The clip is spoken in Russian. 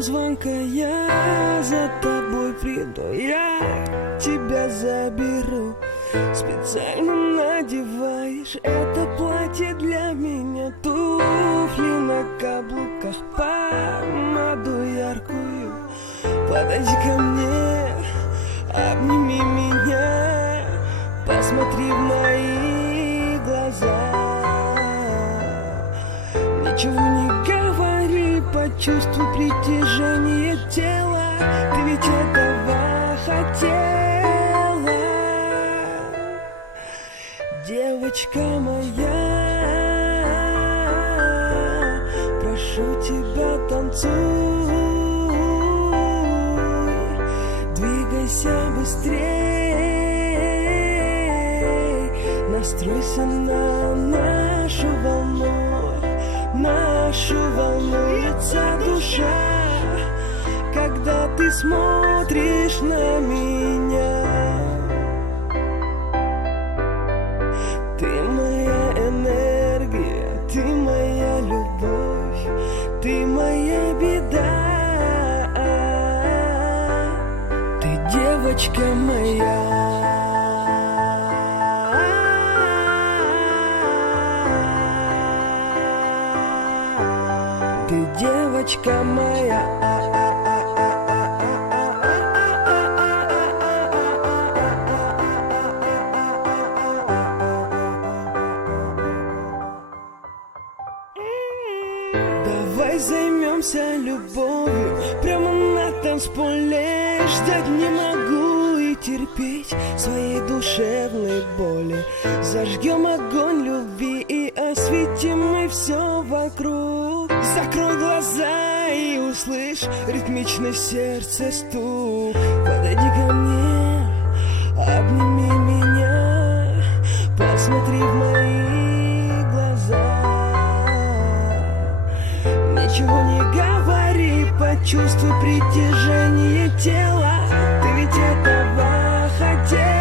твоего звонка я за тобой приду, я тебя заберу. Специально надеваешь это платье для меня, туфли на каблуках, помаду яркую. Подойди ко мне, обними меня, посмотри в мои глаза. Ничего не говори, почувствуй притяжение тела. Ты ведь этого хотела, девочка моя. Прошу тебя, танцуй, двигайся быстрей, настройся на нашу волну, нашу волнуется душа, когда ты смотришь на меня. Ты моя энергия, ты моя любовь, ты моя беда. Ты девочка моя. Ты девочка моя. Давай займемся любовью прямо на танцполе. Ждать не могу и терпеть своей душевной боли. Зажгем огонь любви и осветим мы все вокруг. Закрой глаза и услышь ритмичный сердце стук. Подойди ко мне, обними меня, посмотри в мои глаза. Ничего не говори, почувствуй притяжение тела. Ты ведь этого хотела.